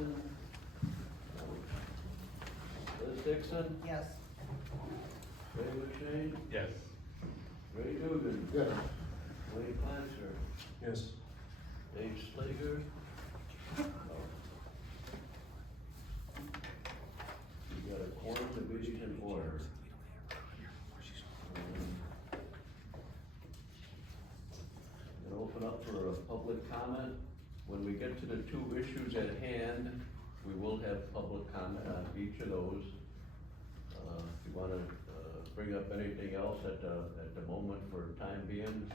Dixon. Liz Dixon, Yes. Ray McShane, Yes. Ray Dugan, Yes. Wayne Plancher, Yes. Dave Slager. We got a quorum, the meeting's in order. Gonna open up for a public comment. When we get to the two issues at hand, we will have public comment on each of those. If you wanna, bring up anything else at the moment for time being,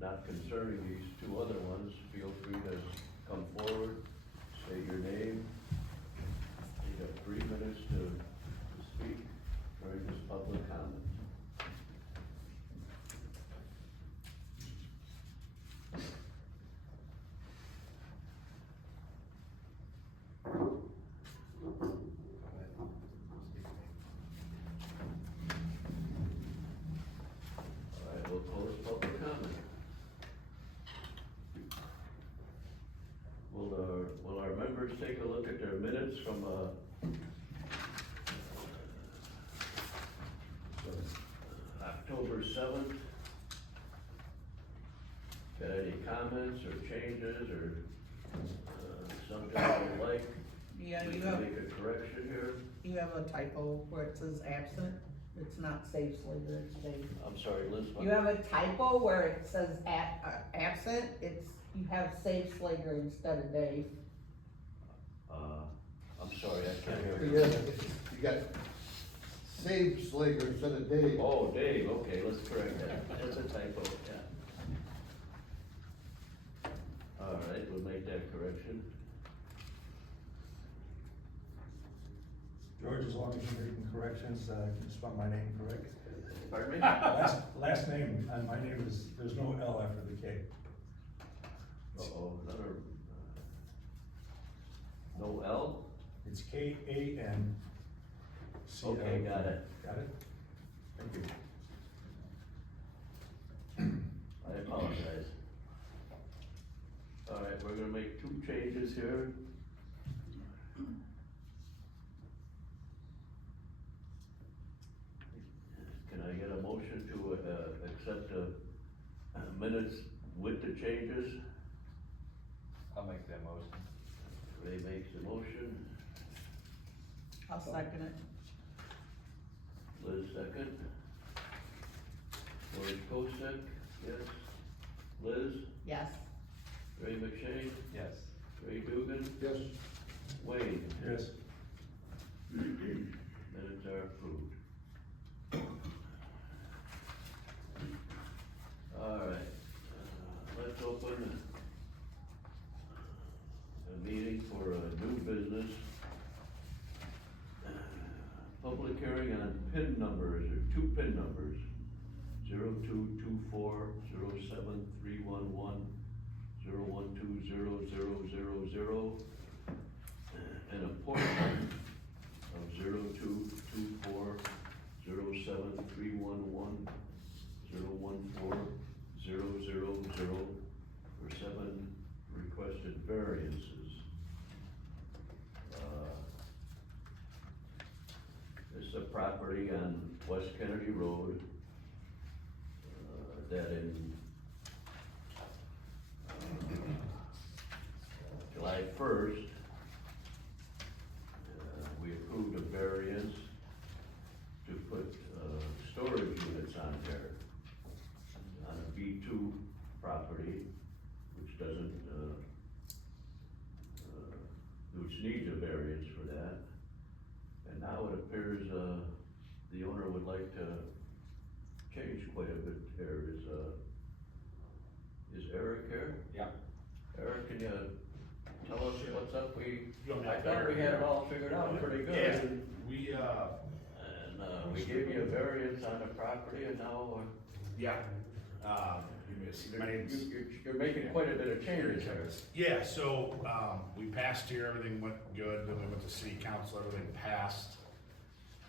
not concerning these two other ones, feel free to come forward, state your name. You have 3 minutes to speak during this public comment. All right, we'll close public comment. Will our members take a look at their minutes from, October 7th? Got any comments or changes or, something you like? Yeah, We you can have, make a correction here. you have a typo where it says absent. It's not Save Slater, it's Dave. I'm sorry, Liz. what? You have a typo where it says absent, you have Save Slater instead of Dave. I'm sorry, I can't hear You you. got Save Slager instead of Dave. Oh, Dave, okay, let's correct that. That's a typo, yeah. All right, we'll make that correction. George, as long as you're making corrections, you spell my name correct. Pardon me? Last name, my name is, there's no L after the K. Uh-oh, another, no L? It's K-A-N. Okay, got it. Got it? Thank you. I apologize. All right, we're gonna make 2 changes here. Can I get a motion to, accept the minutes with the changes? I'll make that motion. Ray makes the motion, I'll second it. Liz second. George Kosek, yes. Liz, Yes. Ray McShane, Yes. Ray Dugan, Yes. Wayne. Yes. Minutes are approved. All right, let's open a meeting for a new business. Public hearing on PIN numbers, or 2 PIN numbers, 0224 07311 0120000, an appointment of 0224 07311 0140000 for 7 requested variances. This is a property on West Kennedy Road, that in July 1st, we approved a variance to put, storage units on there, on a B2 property, which doesn't, which needs a variance for that. And now it appears, the owner would like to change quite a bit here. Is Eric here? Yeah. Eric, can you tell us what's up? You want me to I thought we had it all figured out pretty good. Yeah, we, And, we gave you a variance on the property and now, yeah, give me a seat. My name's, you're making quite a bit of changes here. yeah, so, we passed here, everything went good, then we went to city council, everything passed.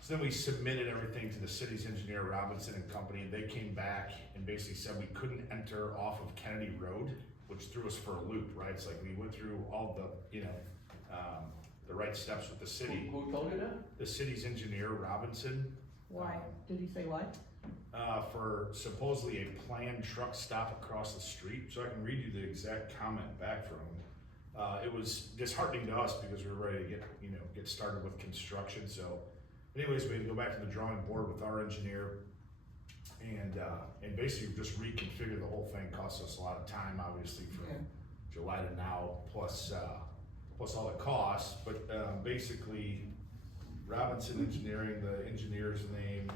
So then we submitted everything to the city's engineer, Robinson and Company, they came back and basically said we couldn't enter off of Kennedy Road, which threw us for a loop, right? It's like we went through all the, the right steps with the city. Who told you that? The city's engineer, Robinson, Why? Did he say why? for supposedly a planned truck stop across the street, so I can read you the exact comment back from him. It was disheartening to us because we were ready to get started with construction, so anyways, we had to go back to the drawing board with our engineer and basically just reconfigure the whole thing. Cost us a lot of time, obviously, from Yeah. July to now, plus all the costs, but basically Robinson Engineering, the engineer's name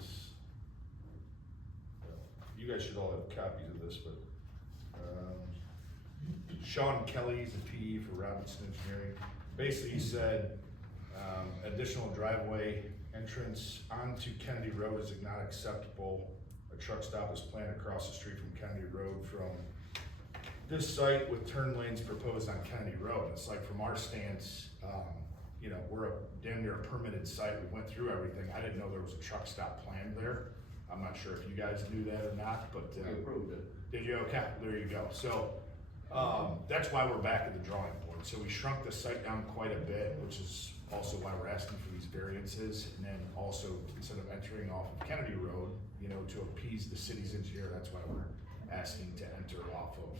is, you guys should all have copies of this, but, Sean Kelly's the PE for Robinson Engineering. Basically, he said, additional driveway entrance onto Kennedy Road is not acceptable. A truck stop is planned across the street from Kennedy Road from this site with turn lanes proposed on Kennedy Road. It's like, from our stance, we're damn near a permitted site. We went through everything. I didn't know there was a truck stop planned there. I'm not sure if you guys knew that or not, but. We approved it. Did you? Okay, there you go. So, that's why we're back at the drawing board. So we shrunk the site down quite a bit, which is also why we're asking for these variances. And then also, instead of entering off of Kennedy Road, to appease the city's engineer, that's why we're asking to enter off of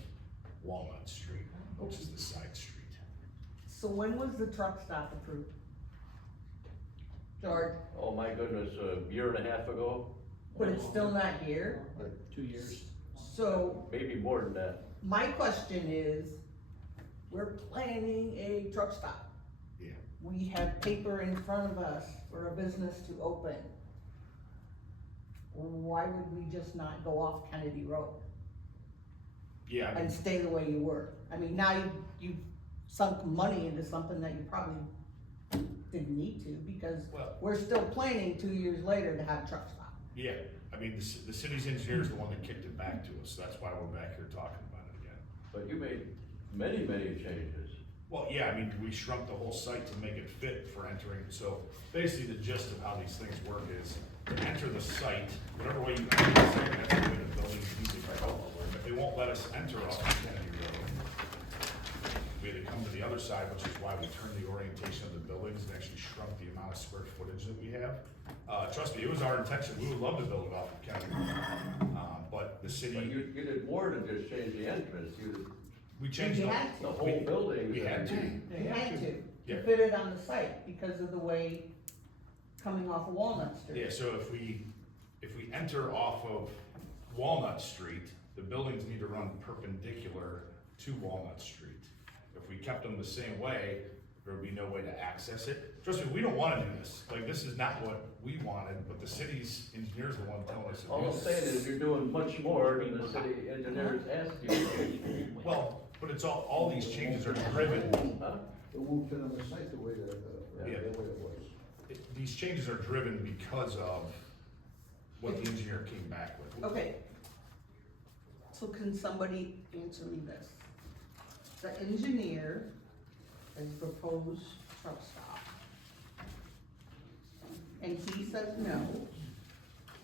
Walnut Street, which is the side street. So when was the truck stop approved? George, Oh my goodness, a year and a half ago, but it's still not here? 2 years. So maybe more than that. my question is, we're planning a truck stop. Yeah. We have paper in front of us for a business to open. Why would we just not go off Kennedy Road Yeah, I mean, and stay the way you were? I mean, now you sunk money into something that you probably didn't need to, because Well- we're still planning 2 years later to have a truck stop. yeah, I mean, the city's engineer is the one that kicked it back to us. That's why we're back here talking about it again. But you made many, many changes. Well, yeah, I mean, we shrunk the whole site to make it fit for entering, so basically the gist of how these things work is, to enter the site, whatever way you enter the site, that's the way the buildings need to go. But they won't let us enter off of Kennedy Road. We had to come to the other side, which is why we turned the orientation of the buildings and actually shrunk the amount of square footage that we have. Trust me, it was our intention, we would love to build it off of Kennedy Road, but the But city, you did more than just change the entrance, we changed You the. had the whole building. We had to. You had to Yeah. fit it on the site because of the way coming off of Walnut Street. Yeah, so if we enter off of Walnut Street, the buildings need to run perpendicular to Walnut Street. If we kept them the same way, there would be no way to access it. Trust me, we don't wanna do this, like, this is not what we wanted, but the city's engineer's the one telling us to All do I'm saying this. is you're doing much more than the city engineers asked you to do. Well, but it's all these changes are driven, Huh? It won't fit on the site the way that, Yeah. the way it was. these changes are driven because of what the engineer came back with. Okay. So can somebody answer me this? The engineer has proposed truck stop. And he says no.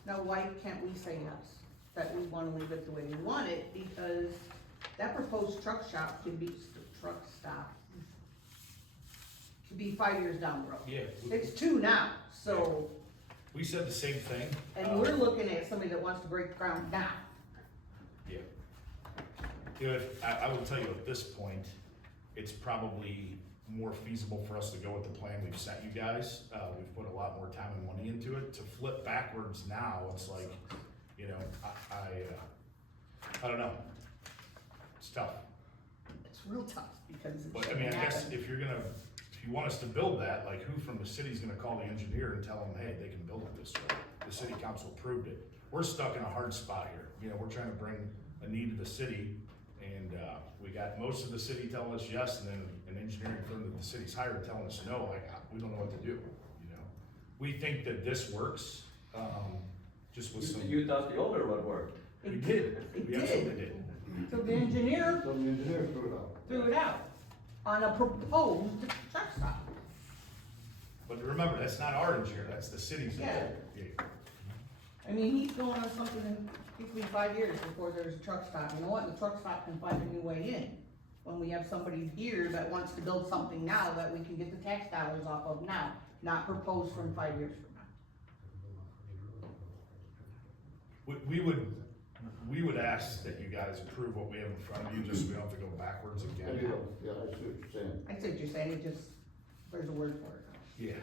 Now, why can't we say yes? That we wanna leave it the way we want it, because that proposed truck stop could be, could be 5 years down the road. Yeah, It's 2 now, so, we said the same thing. and we're looking at somebody that wants to break ground now. Yeah. I will tell you at this point, it's probably more feasible for us to go with the plan we've sent you guys. We've put a lot more time and money into it. To flip backwards now, it's like, I don't know. It's tough. It's real tough, because it's. But I mean, I guess if you want us to build that, like, who from the city's gonna call the engineer and tell them, hey, they can build it this way? The city council approved it. We're stuck in a hard spot here. We're trying to bring a need to the city, and, we got most of the city telling us yes, and then an engineering firm that the city's hired telling us no, like, we don't know what to do, We think that this works, just with some. You thought the older one worked. We did, It we absolutely did. So the engineer So the engineer threw it out. threw it out on a proposed truck stop. But remember, that's not our engineer, that's the city's Yeah. engineer. Yeah. I mean, he's going on something, it could be 5 years before there's a truck stop. You know what, the truck stop can find a new way in. when we have somebody here that wants to build something now that we can get the tax dollars off of now, not proposed from 5 years from now. We would ask that you guys approve what we have in front of you, just so we don't have to go backwards Yeah, again. yeah, I see what you're saying. I see what you're saying, it just, there's a word for it. Yeah.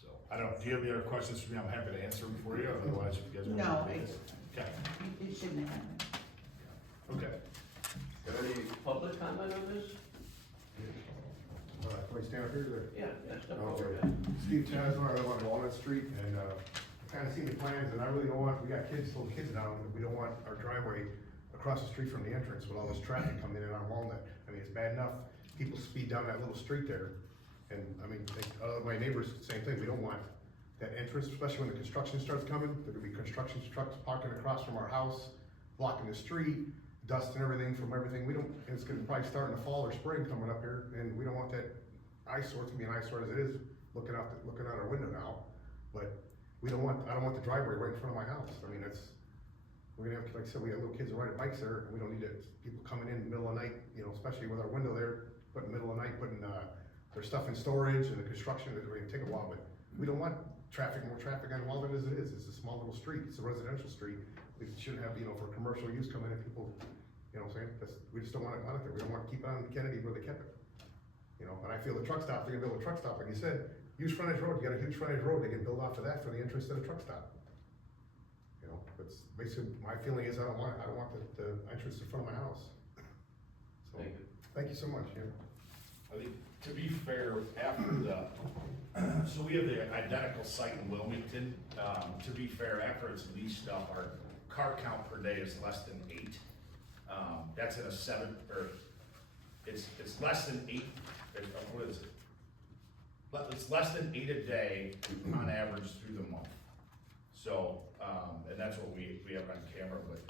So, I don't, do you have any other questions for me? I'm happy to answer them for you, otherwise if you guys. No, want to do I- this. Okay, It shouldn't happen. okay. Is there any public comment on this? Can we stand up here? Yeah, that's the Okay. program. Steve Chasler, I live on Walnut Street, and, kinda seen the plans, and I really don't want, we got little kids down, and we don't want our driveway across the street from the entrance with all this traffic coming in on Walnut. I mean, it's bad enough, people speed down that little street there, and, I mean, my neighbors, same thing, we don't want that entrance, especially when the construction starts coming, there could be construction trucks parking across from our house, blocking the street, dust and everything from everything, we don't, it's gonna probably start in the fall or spring coming up here, and we don't want that eyesore, it's gonna be an eyesore as it is, looking out our window now, but I don't want the driveway right in front of my house, I mean, we're gonna have, like I said, we have little kids that ride bikes there, and we don't need people coming in the middle of the night, you know, especially with our window there, putting middle of the night, putting, their stuff in storage, and the construction, it's gonna take a while, but we don't want more traffic on Walnut as it is, it's a small little street, it's a residential street, we shouldn't have, for commercial use coming in, people, you know what I'm saying, we just don't want it there, we don't want to keep it on Kennedy where they kept it. And I feel the truck stop, they're gonna build a truck stop, like you said, huge frontage road, you got a huge frontage road, they can build off of that for the entrance to the truck stop. But basically, my feeling is I don't want the entrance in front of my house. So, Thank you. thank you so much, I think, to be fair, after so we have the identical site in Wilmington, to be fair, after it's leased up, our car count per day is less than 8. That's in a 7, or, it's less than 8, what is it? It's less than 8 a day on average through the month. So, and that's what we have on camera, but,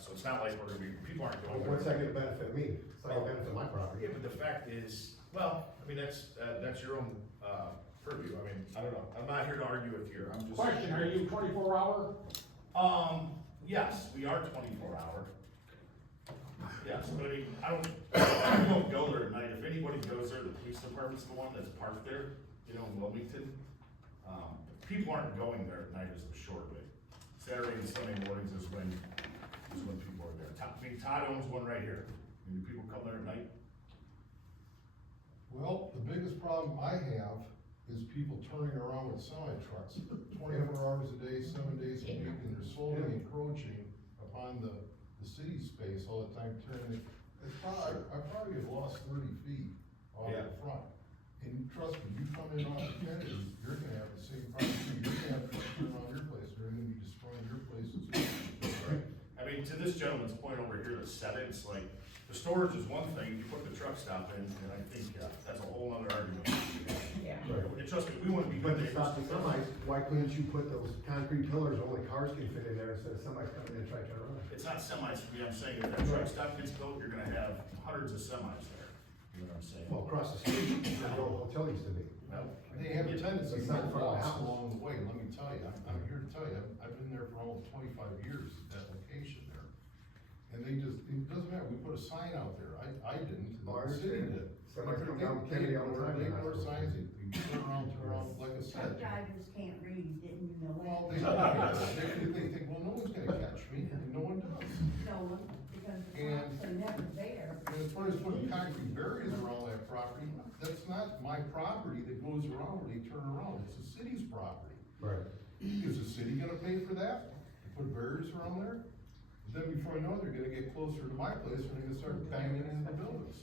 so it's not like people aren't going there. What's that gonna benefit me? It's not gonna benefit my property. Yeah, but the fact is, well, I mean, that's your own, purview, I mean, I don't know, I'm not here to argue with you, I'm just. Question, are you 24-hour? Yes, we are 24-hour. Yes, but I mean, I don't go there at night, if anybody goes there, the police department's the one that's parked there, in Wilmington. People aren't going there at night is the short of it. Saturday and Sunday mornings is when people are there. Todd owns one right here, do people come there at night? Well, the biggest problem I have is people turning around with semi-trucks 24 hours a day, 7 days a week, and they're slowly encroaching upon the city space all the time, turning it. I probably have lost 30 feet off the front. And trust me, you come in off of Kennedy, you're gonna have the same problem, you're gonna have trucks turn around your place, they're gonna be destroying your place as well. Right. I mean, to this gentleman's point over here, the settings, like, the storage is one thing, you put the truck stop in, and I think, that's a whole other argument. Yeah. And trust me, we wanna be But good to stop the neighbors. semis, why couldn't you put those concrete pillars only cars can fit in there instead of semis coming in and trying to turn around? It's not semis, I'm saying, if that truck stop gets built, you're gonna have hundreds of semis there, you know what I'm saying? Well, across the street, where the old hotel used to be. No. They have a tendency It's to not get for the lost house. along the way, let me tell you, I'm here to tell you, I've been there for almost 25 years at that location there. And it doesn't matter, we put a sign out there, I didn't, Oh, I the city understand. did. Semis come down Kennedy all the time. They put signs, you turn around, like I said. Truck drivers can't read, didn't you know Well, that? they think, well, no one's gonna catch me, and no one does. No, because the cops are never there. And as far as putting concrete barriers around that property, that's not my property that goes around where they turn around, it's the city's property. Right. Is the city gonna pay for that, to put barriers around there? Then before I know it, they're gonna get closer to my place, and they're gonna start banging into the buildings.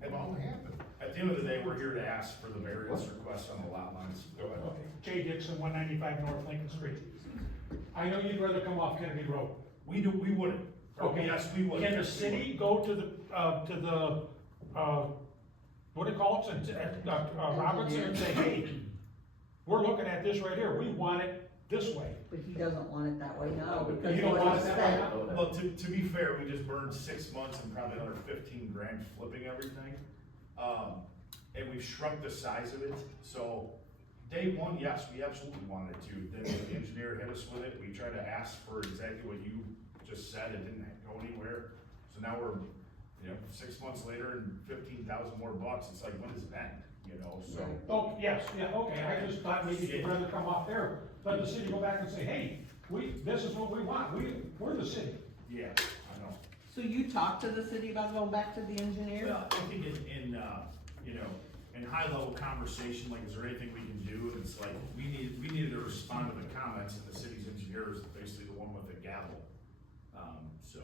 It won't happen. At the end of the day, we're here to ask for the variance requests on the lot lines. Go ahead. Okay, Jay Dixon, 195 North Lincoln Street. I know you'd rather come off Kennedy Road. We wouldn't. Okay. Yes, we would. Can the city go to the, what do you call it, Robinson and say, hey, we're looking at this right here, we want it this way. But he doesn't want it that way now, because You don't what want he it that said. way now? Well, to be fair, we just burned 6 months and probably another 15 grand flipping everything. And we've shrunk the size of it, so day one, yes, we absolutely wanted to. Then the engineer hit us with it, we tried to ask for exactly what you just said, it didn't go anywhere. So now we're, 6 months later and 15,000 more bucks, it's like, when does it end, so. Oh, yes, yeah, okay, I just thought maybe you'd rather come off there, let the city go back and say, hey, this is what we want, we're the city. Yeah, I know. So you talked to the city about going back to the engineer? Well, I think in high level conversation, like, is there anything we can do? And it's like, we needed to respond to the comments, and the city's engineer is basically the one with the gavel. So.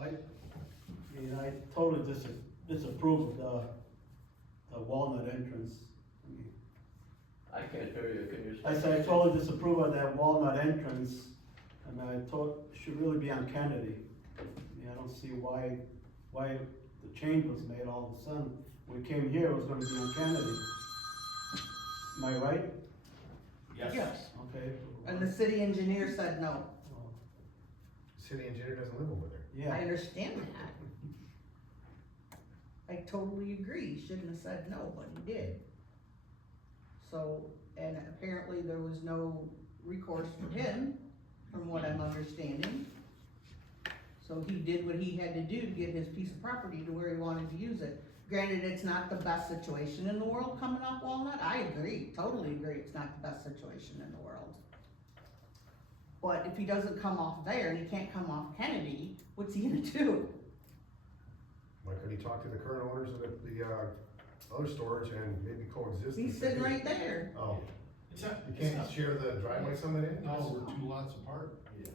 I totally disapprove of the Walnut entrance. I can't hear you, can you? I said I totally disapprove of that Walnut entrance, and I thought it should really be on Kennedy. I don't see why the change was made all of a sudden. When we came here, it was gonna be on Kennedy. Am I right? Yes. Yes, Okay. and the city engineer said no. City engineer doesn't live over there. Yeah. I understand that. I totally agree, he shouldn't have said no, but he did. So, and apparently there was no recourse for him, from what I'm understanding. So he did what he had to do to get his piece of property to where he wanted to use it. Granted, it's not the best situation in the world coming off Walnut, I agree, totally agree, it's not the best situation in the world. But if he doesn't come off there and he can't come off Kennedy, what's he gonna do? Why couldn't he talk to the current owners of the other storage and maybe coexist? He's sitting right there. Oh, It's not, you can't share the driveway somewhere in? No, we're 2 lots apart. Yeah.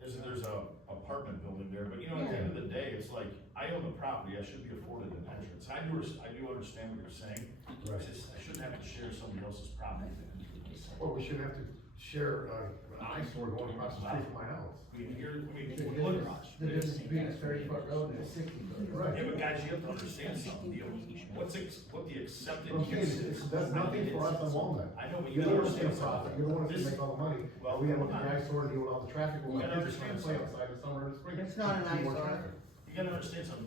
There's a apartment building there, but at the end of the day, it's like, I own the property, I should be afforded an entrance. I do understand what you're saying, Right. I shouldn't have to share somebody else's property. Well, we shouldn't have to share an eyesore going across the street from my house. Look, The difference between a 30-foot road and a 60-foot road. yeah, but guys, you have to understand something, what the accepted I'm saying, use it's, is. that's nothing for us on Walnut. I know, but You you don't want to see understand the profit, something. you don't want us to This- make all the money, Well, we have with the hold on. eyesore and deal with all the traffic, You when gotta kids are trying to understand play outside in summer and spring. It's not an See more eyesore. traffic. You gotta understand something,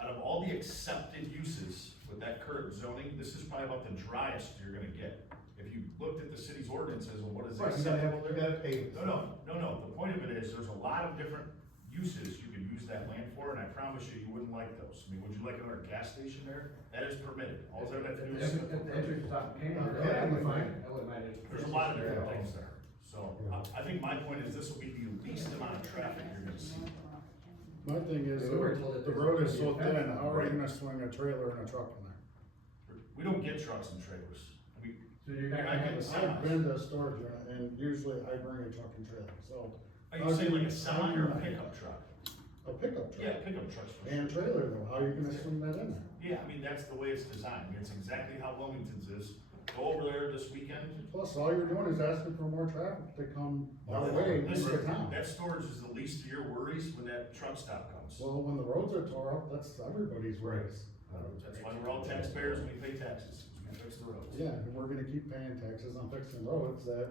out of all the accepted uses with that current zoning, this is probably about the driest you're gonna get. If you looked at the city's ordinances and what is Right, you gotta acceptable have, you there. gotta pay. No, the point of it is, there's a lot of different uses you could use that land for, and I promise you wouldn't like those. I mean, would you like another gas station there? That is permitted, all they have to do is. Yeah, fine. There's a lot of different things there, so, I think my point is, this will be the least amount of traffic you're gonna see. My thing is, the road is so thin, how are you gonna swing a trailer and a truck in there? We don't get trucks and trailers, So you're not gonna get I've been to a storage unit, and usually I bring a truck and trailer, so. are you saying like a semi or a pickup truck? A pickup truck. Yeah, pickup trucks for sure. And trailer though, how are you gonna swing that in there? Yeah, I mean, that's the way it's designed, I mean, it's exactly how Wilmington's is. Go over there this weekend. Plus, all you're doing is asking for more traffic to come our way into Listen, the town. that storage is the least of your worries when that truck stop comes. Well, when the roads are tore up, that's everybody's worries. That's why we're all taxpayers and we pay taxes, we fix the roads. Yeah, and we're gonna keep paying taxes on fixing roads that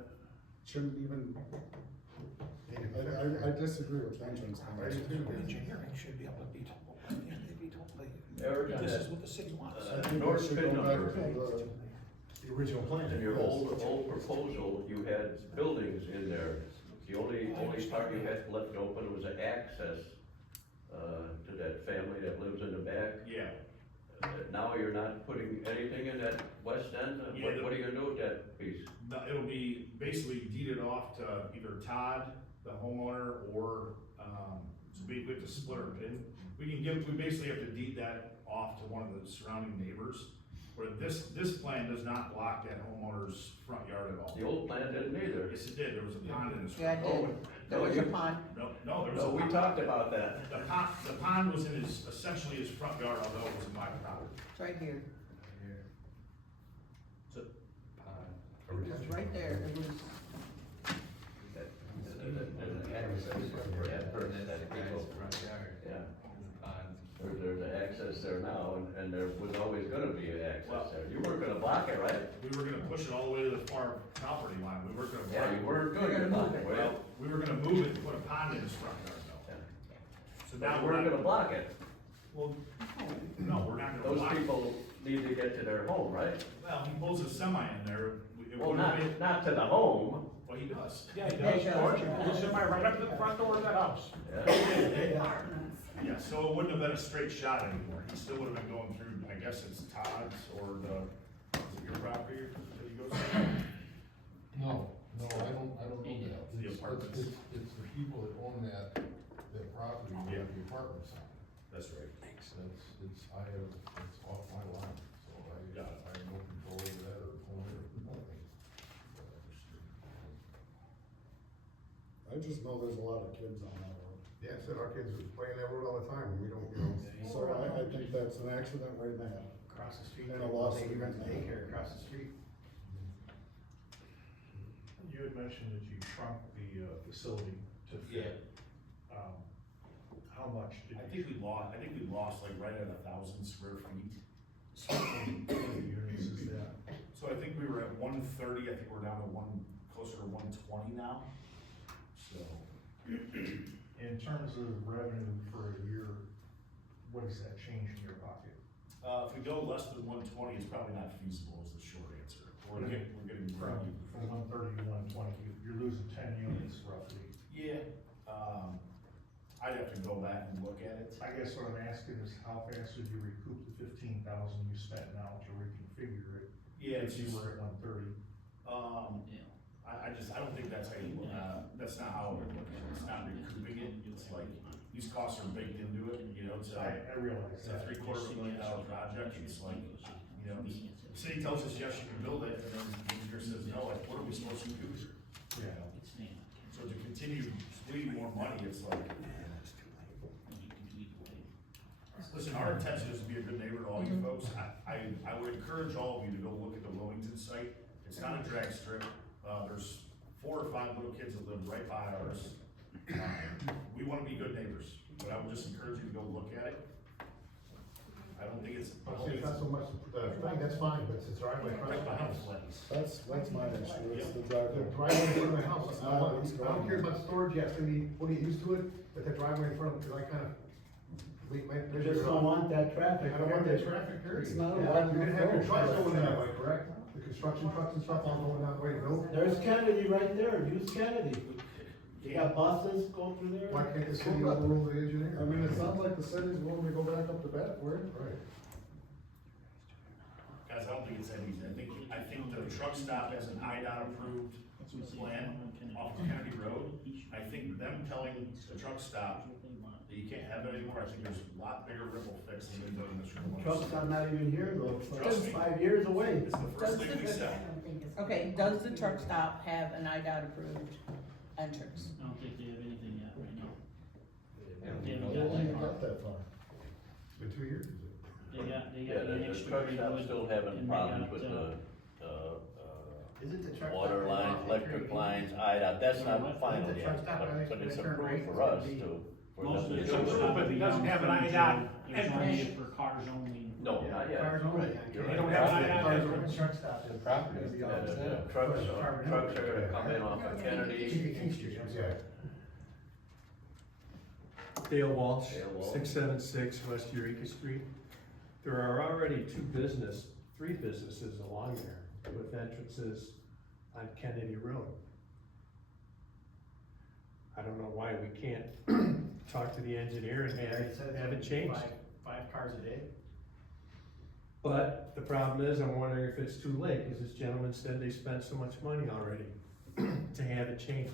shouldn't even, I disagree with Benjamin's comment. Engineering should be able to be told, they'd be told, Eric, on this that, is what the city wants. I think North we should pin go back number. to The original plan. in your old proposal, you had buildings in there. The only part you had left open was an access, to that family that lives in the back. Yeah, Now you're not putting anything in that west end? Yeah, What are you gonna do with that piece? it'll be basically deeded off to either Todd, the homeowner, or, so we have to split our pin. We basically have to deed that off to one of the surrounding neighbors. Where this plan does not block that homeowner's front yard at all. The old plan didn't either. Yes, it did, there was a pond in his front. Yeah, it did. There was a pond. No, there was a No, we pond. talked about that. The pond was in essentially his front yard, although it was in my property. It's right here, Pond. it was right there, it was, Yeah, Pond. there's an access there now, and there was always gonna be an access there. You weren't gonna block it, right? We were gonna push it all the way to the far property line, we weren't gonna block Yeah, it. you weren't You're going to gonna block move it, it. were you? Well, we were gonna move it and put a pond in his front yard though. Yeah. So But now you we're weren't not gonna block it. Well, no, we're not gonna Those block it. people need to get to their home, right? Well, he pulls a semi in there. Well, not to the home, Well, he does. Yeah, he Yeah, does, he does. George, he pulls somebody right up to the front door of that house. Apartments. Yeah, so it wouldn't have been a straight shot anymore, he still would have been going through, I guess it's Todd's or is it your property that he goes through? No, I don't know that. The apartments. It's the people that own that property, Yeah. where the apartments on. That's right. It's off my line, so I Got it. have no control over that or owner or nothing. I just know there's a lot of kids on that road. Yeah, said our kids are playing that road all the time, and we don't, you know. So I think that's an accident waiting to happen. Across the street. And a lawsuit. They rent the daycare across the street. You had mentioned that you shrunk the, facility to fit. How much did I you? think we lost like right at 1,000 square feet. How many units is that? So I think we were at 130, I think we're down to closer to 120 now. So, In terms of revenue for a year, what does that change in your pocket? if we go less than 120, it's probably not feasible is the short answer. We're getting From 130 to 120, you're losing 10 units roughly. Yeah, I'd have to go back and look at it. I guess what I'm asking is how fast would you recoup the 15,000 you spent now to reconfigure it? Yeah, If you were at 130. I don't think that's how you, that's not how it would look. It's not recouping it. It's like, these costs are baked into it, you know, it's I realize it's a that. $750,000 project. It's like, you know, the city tells us, yes, you can build it, and then the engineer says, no, like, what are we supposed to do here? You know? So to continue bleeding more money, it's like, listen, our intention is to be a good neighbor to all you folks. I would encourage all of you to go look at the Wilmington site. It's not a drag strip. There's 4 or 5 little kids that live right by ours. We wanna be good neighbors, but I would just encourage you to go look at it. I don't think it's. It's not so much the thing, that's fine, but it's the driveway across my house. That's my issue, it's the The driveway. driveway in front of my house, It's I not- don't care about storage, yes, we'll get used to it, but the driveway in front of, cause I kinda, You just don't want that traffic. I don't want that traffic, period. It's not a Yeah, wide you're gonna have your enough trucks road. going that way, correct? The construction trucks and stuff all going that way to build? There's Kennedy right there, use Kennedy. You got buses go through there. Why can't the city overrule the engineer? I mean, it sounds like the city's willing to go back up to Bedford. Right. Guys, I don't think it's that easy. I think the truck stop has an IDOT approved plan off of Kennedy Road. I think them telling the truck stop that you can't have it anymore, I think there's a lot bigger ripple effects than they're doing this room. Trucks are not even here though, Trust me. 5 years away. It's the first thing we I said. don't think it's. Okay, does the truck stop have an IDOT approved entrance? I don't think they have anything yet right now. They haven't even got that far. It's been 2 years, is it? They Yeah, got the an extra. truck stop's still having and they problems got, with Is it the truck? water stop lines, right electric now? lines, IDOT, that's Yeah, not what- final the truck yet, stop, I think but it's it's gonna approved turn for right, us it's gonna to. for Most them of the to It's do. truck approved, stop but it will be doesn't down have an Spring IDOT Hill. It's only entrance. for cars only. No, not yet. Cars only. You're They right. don't have an Property- IDOT entrance. Truck stop is. Property, is the yeah, opposite. trucks Carbon are gonna come in off of Kennedy. King Street, I'm sorry. Yeah. Dale Walsh, Dale Walsh. 676 West Eureka Street. There are already three businesses along there with entrances on Kennedy Road. I don't know why we can't talk to the engineer and have it changed. Five cars a day. But the problem is, I'm wondering if it's too late, because this gentleman said they spent so much money already to have it changed.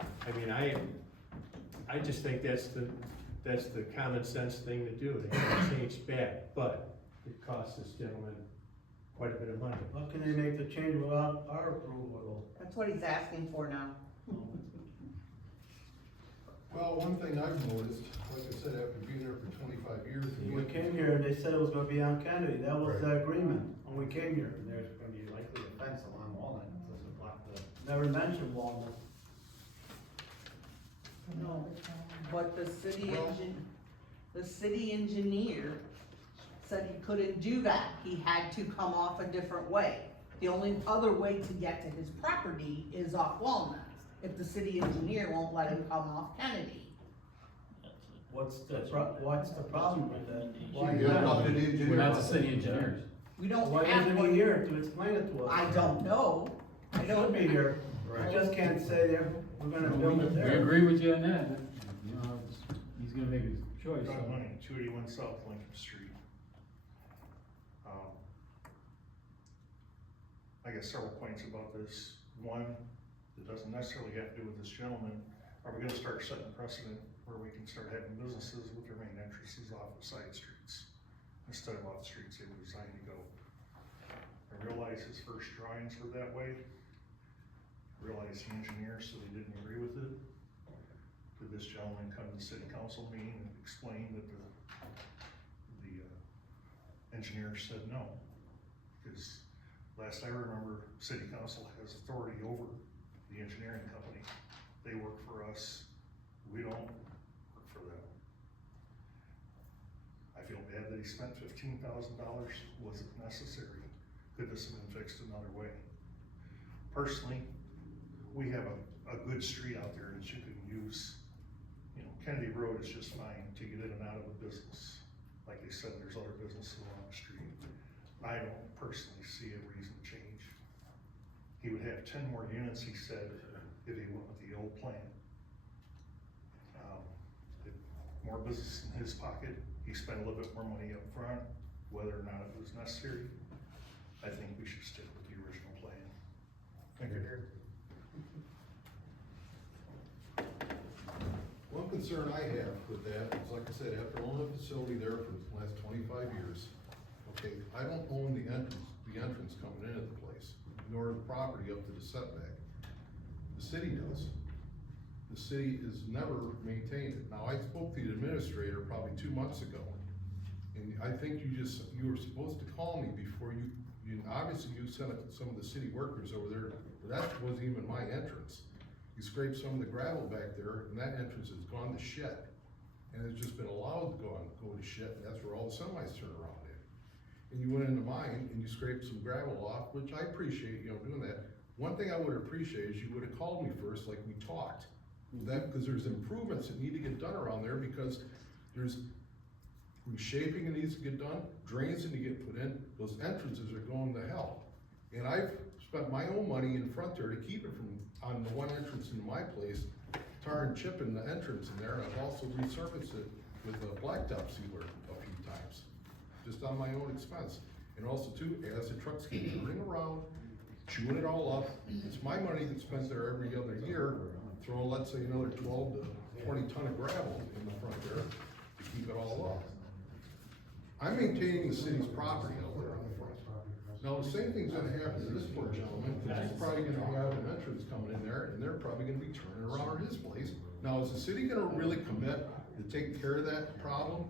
I mean, I just think that's the common sense thing to do, to have it changed back, but it costs this gentleman quite a bit of money. How can they make the change without our approval? That's what he's asking for now. Well, one thing I've noticed, like I said, after being there for 25 years. We came here and they said it was gonna be on Kennedy, that was the agreement when we came here. There's gonna be likely a fence along Walnut, so to block the. Never mentioned Walnut. No, but the city engineer said he couldn't do that, he had to come off a different way. The only other way to get to his property is off Walnut, if the city engineer won't let him come off Kennedy. What's the problem with that? Why You gotta talk to the engineer. We're not the city engineers. We don't Why have isn't one. he here to explain it to us? I don't know, It should be here, I just can't say there, we're gonna build it We there. agree with you on that, you know, he's gonna make his choice. Got money, 281 South Lincoln Street. I got several points about this. One, that doesn't necessarily have to do with this gentleman. Are we gonna start setting a precedent where we can start having businesses with their main entrances off of side streets instead of off the streets they were designed to go? I realize his first drawings were that way. I realize the engineer said he didn't agree with it. Did this gentleman come to the city council meeting and explain that the engineer said no? Because last I remember, city council has authority over the engineering company. They work for us, we don't work for them. I feel bad that he spent $15,000, was it necessary? Could this have been fixed another way? Personally, we have a good street out there that you can use. You know, Kennedy Road is just fine to get in and out of a business. Like they said, there's other businesses along the street. I don't personally see a reason to change. He would have 10 more units, he said, if he went with the old plan. More business in his pocket, he spent a little bit more money up front, whether or not it was necessary. I think we should stick with the original plan. Thank you. One concern I have with that is, like I said, after owning a facility there for the last 25 years, okay, I don't own the entrance coming into the place, nor the property up to the setback. The city does. The city has never maintained it. Now, I spoke to the administrator probably 2 months ago, and I think you were supposed to call me before obviously you sent some of the city workers over there, but that wasn't even my entrance. You scraped some of the gravel back there, and that entrance has gone to shit. And it's just been allowed to go to shit, and that's where all the semis turn around in. And you went into mine, and you scraped some gravel off, which I appreciate, doing that. One thing I would appreciate is you would have called me first, like we talked. Because there's improvements that need to get done around there, because there's reshaping that needs to get done, drains that need to get put in, those entrances are going to hell. And I've spent my own money in front there to keep it from, on the one entrance into my place, tar and chipping the entrance in there, and I've also resurfaced it with a blacktop sealer a few times, just on my own expense. And also too, as the trucks keep turning around, chewing it all up, it's my money that's spent there every other year, throwing, let's say, another 12 to 20 ton of gravel in the front there to keep it all up. I'm maintaining the city's property out there on the front. Now, the same thing's gonna happen to this poor gentleman, because he's probably gonna have an entrance coming in there, and they're probably gonna be turning around his place. Now, is the city gonna really commit to taking care of that problem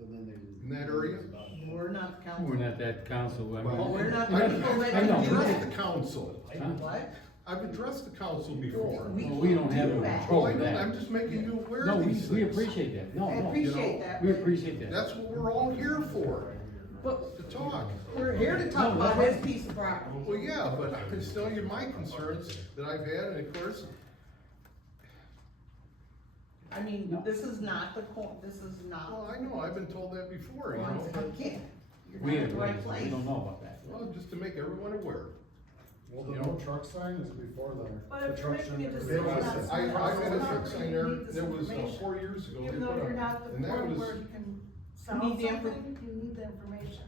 in that area? We're not the council. We're not that council, I mean. Well, we're not the I've people that I know. can do addressed it. the council. What? I've addressed the council before. Well, we don't have do that. control Well, I of know, that. I'm just making you aware No, of we these we things. appreciate that, no, I no. appreciate that. We appreciate that. That's what we're all here for, But to talk. we're here to talk No, about that's his piece of property. Well, yeah, but I can tell you my concerns that I've had, and of course, I mean, No. this is not this is not. well, I know, I've been told that before, you know, I but, can't. You're We not in the right place. don't know about that. well, just to make everyone aware. Well, the no truck sign is before But the if truck you're sign. making a is- decision I on had a truck sign there, You need this there was, information. 4 years ago, they Even though put you're up, not the and that point was, where you can You solve need the something, you need the information.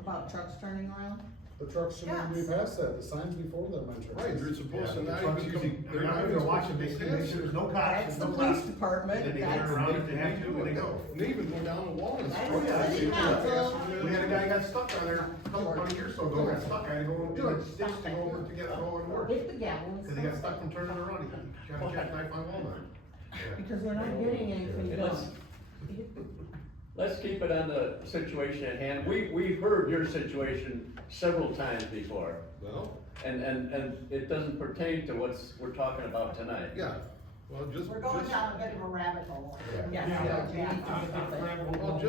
About trucks turning around? The trucks shouldn't be Yes. past that, the signs before them entrance. right, they're supposed to The not trucks even usually, come, they're not even watching, they supposed see, to make pass sure there's it. no cops, That's there's the no police cops. department, And then they that's. turn around if they have to, and they go. And they even go down the wall and That's stuff. the city council. We had a guy got stuck down there a couple of years ago, got stuck, I had to go and do it, sticks to go over to get it going to work. Hit the gavel and Cause he got stuff. stuck from turning around, he got a jackknife on Walnut. Because we're not getting anything Okay, let's- done. Let's keep it on the situation at hand. We've heard your situation several times before, Well, and it doesn't pertain to we're talking about tonight. yeah, well, We're going down a bit of a rabbit hole. Yes, Well,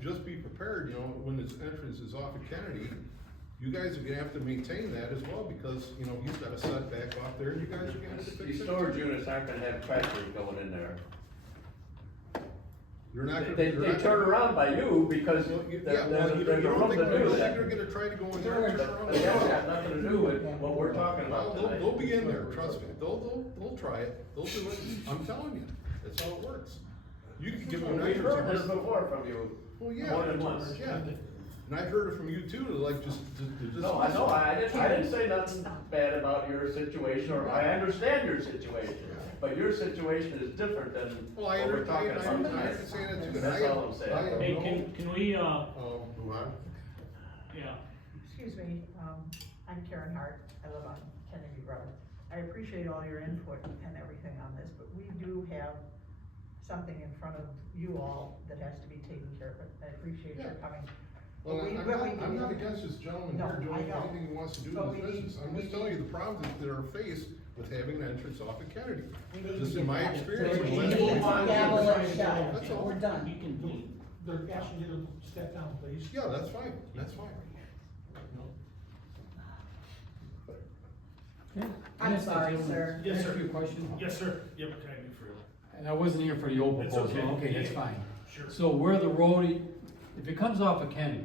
just be prepared, when this entrance is off of Kennedy, you guys are gonna have to maintain that as well, because, he's got a setback off there, and you guys are gonna have to fix These it. storage units aren't gonna have tractors going in there. You're not gonna. They you're not turn gonna- around by you because Well, you- there's yeah, well, you a don't room think to do they're that. gonna try to go in there and turn around? But that's got nothing to do with what we're talking Well, about tonight. they'll be in there, trust me, they'll try it, they'll do it, I'm telling you, that's how it works. You can give them an We've entrance. heard this before from you, Well, yeah. more than once. Yeah, and I've heard it from you too, to like just. No, I know, I didn't say nothing bad about your situation, or I understand your situation, but your situation is different than Well, what I we're talking about tonight. understand it too. That's all I'm saying. I have Hey, no- can we, Move on. yeah, Excuse me, I'm Karen Hart, I live on Kennedy Road. I appreciate all your input and everything on this, but we do have something in front of you all that has to be taken care of. I appreciate your Yeah. coming. Well, But we- I'm but we not, I'm do- not against this gentleman No, here I doing know. anything he wants to do But in we his need- business, I'm we just telling you need- the problems that are faced with having an entrance off of Kennedy. We need Just to in my get that. experience. We when need that's to going on. gavel it shut. That's all. We're done. you can, They're asking you to step down, please. Yeah, that's fine, that's fine. I'm sorry, sir. Yes, sir. Your question? Yes, sir. Yep, what can I do for you? And I wasn't here for the old It's proposal, okay. okay, that's fine. Sure. So where the road, if it comes off of Kennedy,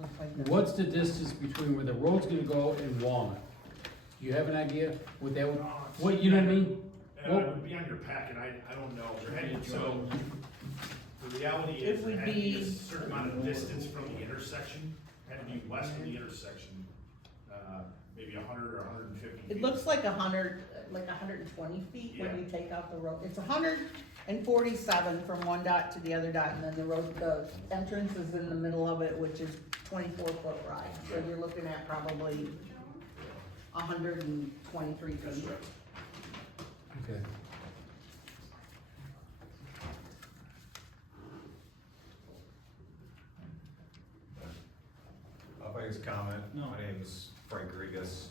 Looks like that. what's the distance between where the road's gonna go and Walnut? Do you have an idea what that would, what, you know what I mean? It would be on your packet, I don't know, so, the reality is, It would there had to be a be- certain amount of distance from the intersection, had to be west of the intersection, maybe 100 or 150 feet. It looks like 120 feet when Yeah. you take out the road. It's 147 from one dot to the other dot, and then the road, the entrance is in the middle of it, which is 24-foot wide. So you're looking at probably 123 feet. Okay. If I could comment, my name is Frank Regas,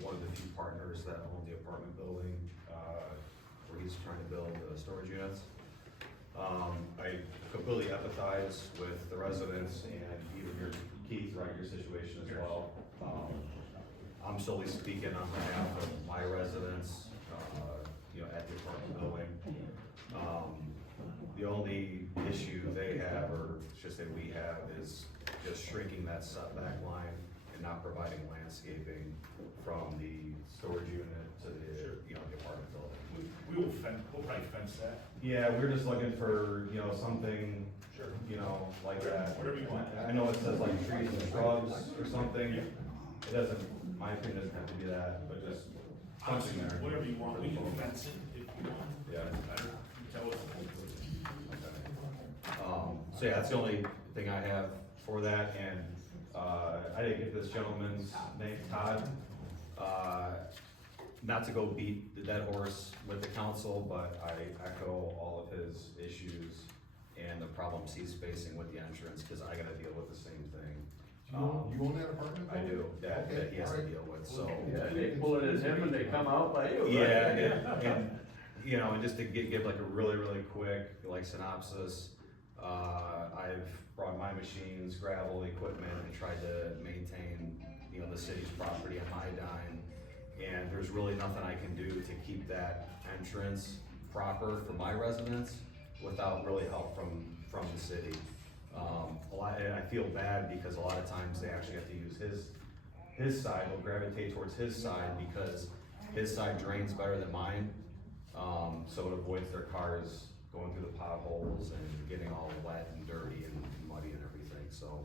one of the few partners that own the apartment building, where he's trying to build storage units. I completely empathize with the residents and even your, Keith, right, your situation as well. I'm solely speaking on behalf of my residents, at the apartment building. The only issue they have, or should say we have, is just shrinking that setback line and not providing landscaping from the storage unit to the, the apartment building. We'll probably fence that. Yeah, we're just looking for, something, Sure. like that. Whatever you want. I know it says like trees and shrubs or something. It doesn't, my opinion doesn't have to be that, but just Honestly, something there. whatever you want, we can fence it if you want. Yeah. Better, you tell us. So yeah, that's the only thing I have for that, and, I didn't get this gentleman's name, Todd. Not to go beat the dead horse with the council, but I echo all of his issues and the problems he's facing with the entrance, cause I gotta deal with the same thing. You own that apartment I building? do, that Okay, he has to alright. deal with, so. Yeah, they pull it as him and they come out by you, right? Yeah, and, and just to give like a really, really quick, like synopsis, I've brought my machines, gravel, equipment, and tried to maintain, the city's property on my dime. And there's really nothing I can do to keep that entrance proper for my residents without really help from the city. And I feel bad because a lot of times they actually have to use his side, will gravitate towards his side because his side drains better than mine. So it avoids their cars going through the potholes and getting all wet and dirty and muddy and everything. So,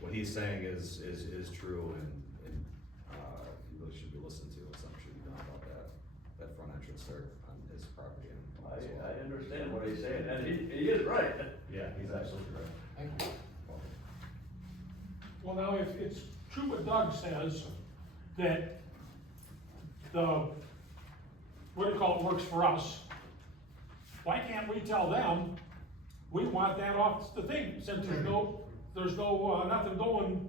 what he's saying is true and you really should be listened to, and something should be done about that front entrance there on his property. I understand what he's saying, and he is right. Yeah, he's absolutely right. Thank you. Well, now, if it's true what Doug says, that works for us, why can't we tell them, we want that off the thing, since there's no, nothing going,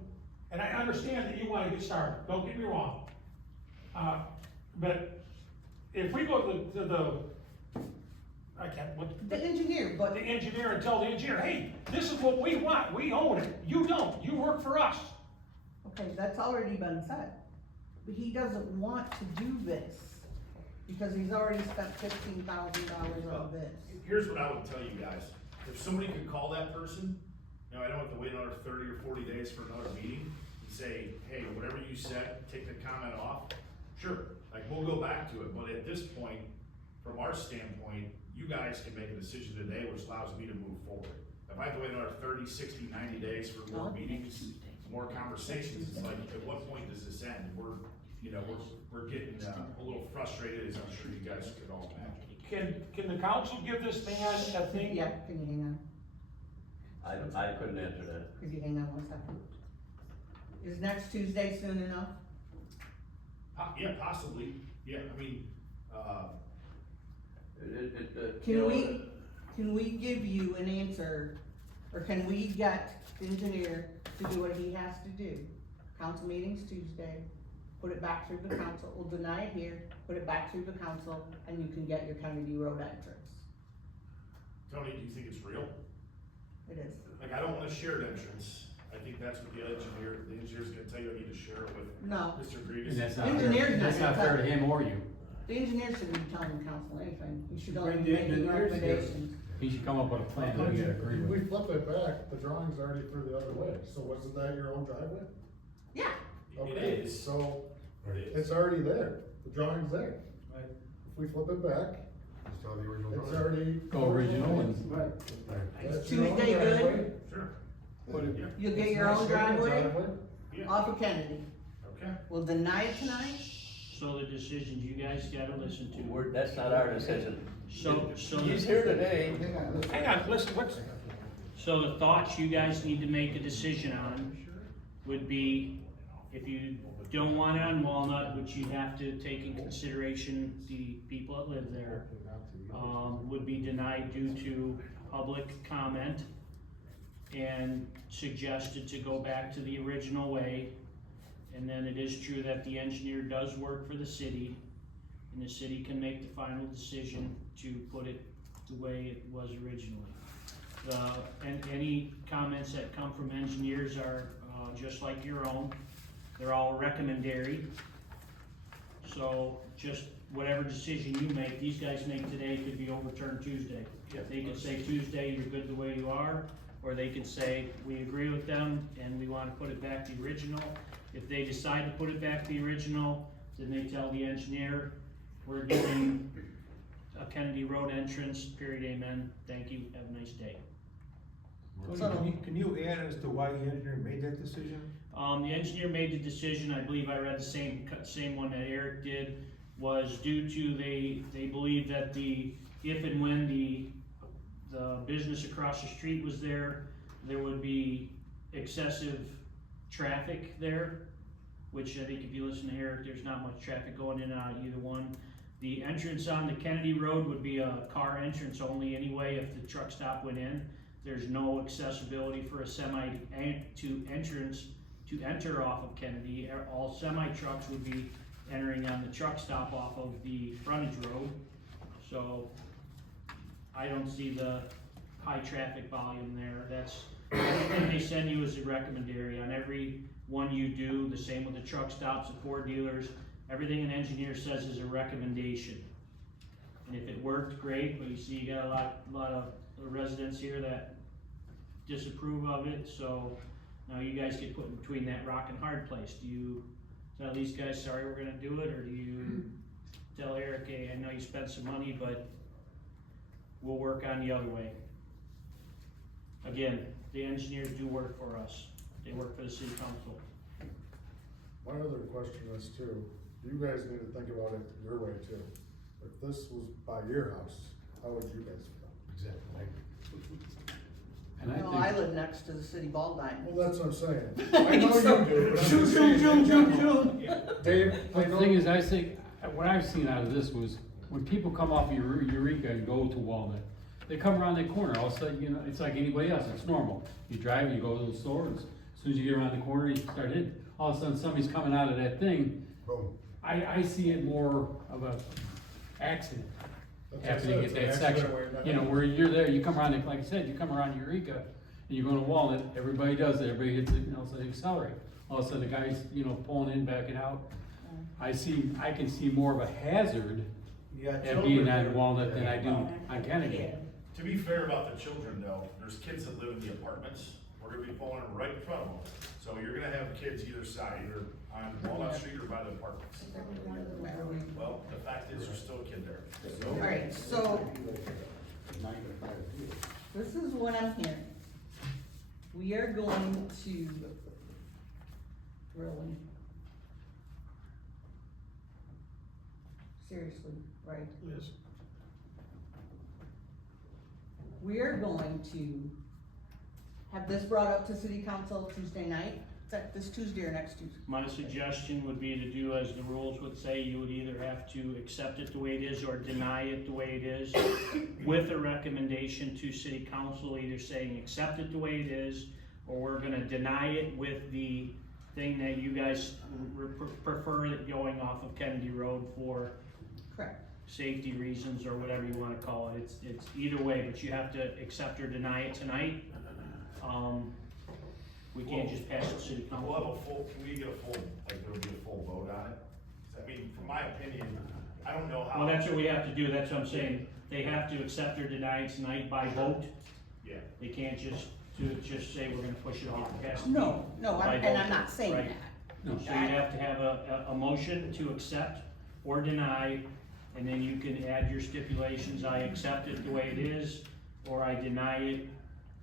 and I understand that you wanna get started, don't get me wrong. But if we go to the The engineer, but the engineer and tell the engineer, hey, this is what we want, we own it, you don't, you work for us. okay, that's already been said. But he doesn't want to do this because he's already spent $15,000 on this. Here's what I would tell you guys, if somebody could call that person, you know, I don't have to wait another 30 or 40 days for another meeting, and say, hey, whatever you said, take the comment off, sure, like, we'll go back to it, but at this point, from our standpoint, you guys can make a decision today, which allows me to move forward. If I have to wait another 30, 60, 90 days for more meetings, more conversations, it's like, at what point does this end? We're getting a little frustrated, as I'm sure you guys could all imagine. Can the council give this man a thing? Yeah, can you hang on? I couldn't answer that. Could you hang on 1 second? Is next Tuesday soon enough? Yeah, possibly, yeah, I mean, Can we give you an answer, or can we get the engineer to do what he has to do? Council meeting's Tuesday, put it back through the council, we'll deny it here, put it back through the council, and you can get your Kennedy Road entrance. Tony, do you think it's real? It is. Like, I don't want a shared entrance, I think that's what the engineer's gonna tell you, I need to share it with No. Mr. Grigas. And that's not Engineer's fair, not that's gonna not fair to tell- him or you. The engineer shouldn't be telling the council anything, he should only Bring be the making engineers here. recommendations. He should come up with a plan that we gotta agree If we with. flip it back, the drawing's already for the other way, so wasn't that your own driveway? Yeah. Okay, It is. so, It is. it's already there, the drawing's there. Right. If we flip it back, Just tell the original. it's already. Go original and- Right. That's your own Tuesday good? driveway. Sure. But it- Yeah. You'll get it's your not own shared driveway Yeah. off of Kennedy. Okay. We'll deny it tonight, So the decisions you guys gotta listen to. That's not our decision. So He's here today. Hang on, listen, So the thoughts you guys need to make a decision on would be, if you don't want it on Walnut, which you have to take in consideration the people that live there, would be denied due to public comment and suggested to go back to the original way. And then it is true that the engineer does work for the city, and the city can make the final decision to put it the way it was originally. And any comments that come from engineers are, just like your own, they're all recommendary. So just whatever decision you make, these guys make today could be overturned Tuesday. They could say Tuesday, you're good the way you are, or they could say, we agree with them and we wanna put it back the original. If they decide to put it back the original, then they tell the engineer, we're doing a Kennedy Road entrance, period, amen, thank you, have a nice day. Can you add as to why the engineer made that decision? The engineer made the decision, I believe I read the same one that Eric did, was due to they believe that if and when the business across the street was there would be excessive traffic there, which I think if you listen to Eric, there's not much traffic going in and out of either one. The entrance on the Kennedy Road would be a car entrance only anyway if the truck stop went in. There's no accessibility for a semi to enter off of Kennedy. All semi trucks would be entering on the truck stop off of the frontage road. So I don't see the high traffic volume there. That's, everything they send you is a recommendary on every one you do, the same with the truck stops, the Ford dealers. Everything an engineer says is a recommendation. And if it worked, great, but you see you got a lot of residents here that disapprove of it, so now you guys get put in between that rock and hard place. Do you tell these guys, sorry, we're gonna do it, or do you tell Eric, hey, I know you spent some money, but we'll work on the other way? Again, the engineers do work for us. They work for the city council. My other question is too, you guys need to think about it your way too. If this was by your house, how would you guys feel? Exactly. And well, I live next to the city ball diamond. Well, that's what I'm saying. I know you do, but I'm Shoot, just shoot, saying. shoot, shoot, shoot. Dave, I The know. thing is, I think, what I've seen out of this was, when people come off of Eureka and go to Walnut, they come around the corner, all of a sudden, you know, it's like anybody else, it's normal. You drive, you go to the store, and as soon as you get around the corner, you start hitting, all of a sudden, somebody's coming out of that thing. Boom. I see it more of a accident That's what I happening said, at it's that an section. accident where You know, nothing- where you're there, you come around, like I said, you come around Eureka, and you're going to Walnut, everybody does it, everybody hits it, and all of a sudden they accelerate. All of a sudden, the guy's, you know, pulling in, backing out. I can see more of a hazard You got and being children on there. Walnut than I do on Kennedy. To be fair about the children though, there's kids that live in the apartments, we're gonna be pulling them right in front of them. So you're gonna have kids either side, either on Walnut Street or by the apartments. Well, the fact is, there's still a kid there. Alright, so this is what I'm hearing. We are going to really, seriously, right? Liz, We are going to have this brought up to city council Tuesday night. Is that this Tuesday or next Tuesday? My suggestion would be to do as the rules would say, you would either have to accept it the way it is or deny it the way it is, with a recommendation to city council, either saying accept it the way it is, or we're gonna deny it with the thing that you guys prefer it going off of Kennedy Road for Correct. safety reasons or whatever you wanna call it. It's either way, but you have to accept or deny it tonight. We can't just pass it to city council. We'll have a full, can we get a full, like, there'll be a full vote on it? I mean, from my opinion, I don't know how. Well, that's what we have to do, that's what I'm saying, they have to accept or deny it tonight by vote. Yeah. They can't just say we're gonna push it off. It has to be No, by and I'm vote, not saying right? that. So you have to have a motion to accept or deny, and then you can add your stipulations, I accept it the way it is, or I deny it,